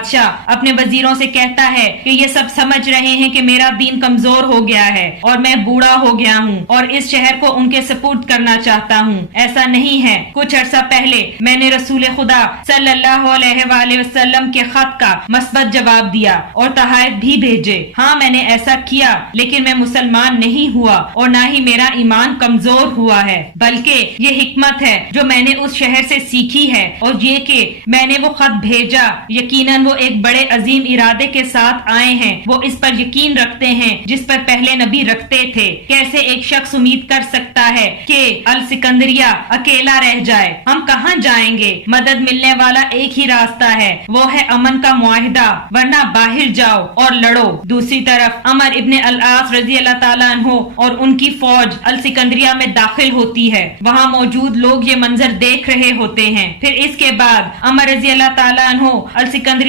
بادشاہ اپنے وزیروں سے کہتا ہے کہ یہ سب سمجھ رہے ہیں کہ میرا دین کمزور ہو گیا ہے اور میں بوڑھا ہو گیا ہوں اور اس شہر کو ان کے سپرد کرنا چاہتا ہوں. ایسا نہیں ہے. کچھ عرصہ پہلے میں نے رسول خدا صلی اللہ علیہ وآلہ وسلم کے خط کا مثبت جواب دیا اور تحائف بھی بھیجے. ہاں میں نے ایسا کیا، لیکن میں مسلمان نہیں ہوا اور نہ ہی میرا ایمان کمزور ہوا ہے، بلکہ یہ حکمت ہے جو میں نے اس شہر سے سیکھی ہے اور یہ کہ میں نے وہ خط بھیجا. یقیناً وہ ایک بڑے عظیم ارادے کے ساتھ آئے ہیں. وہ اس پر یقین رکھتے ہیں جس پر پہلے نبی رکھتے تھے. کیسے ایک شخص امید کر سکتا ہے کہ السکندریہ اکیلا رہ جائے؟ ہم کہاں جائیں گے؟ مدد ملنے والا ایک ہی راستہ ہے، وہ ہے امن کا معاہدہ، ورنہ باہر جاؤ اور لڑو. دوسری طرف عمر ابن العاص رضی اللہ تعالیٰ عنہ اور ان کی فوج السکندریہ میں داخل ہوتی ہے. وہاں موجود لوگ یہ منظر دیکھ رہے ہوتے ہیں. پھر اس کے بعد عمر رضی اللہ تعالیٰ عنہ السکندریہ